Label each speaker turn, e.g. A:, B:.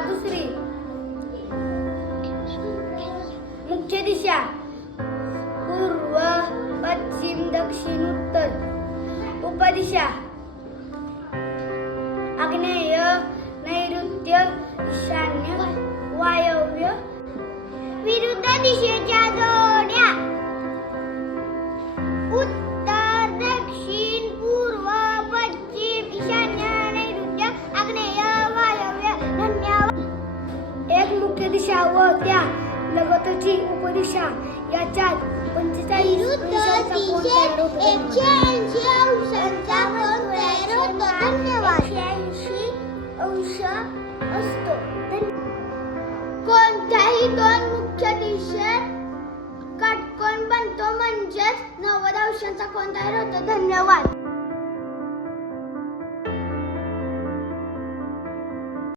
A: दुसरी? मुख्य दिशा. पूर्व पश्चिम दक्षिण उत्तर. उपदिशा. आग्नेय नैऋत्य ईशान्य वायव्य. विरुद्ध दिशेच्या दिशा व त्या लगतची उपदिशा याच्यात पंचेचाळीस अंश असतो.
B: कोणत्याही दोन मुख्य दिशेत काटकोन बनतो म्हणजेच नव्वद अंशाचा कोण तयार होतो धन्यवाद.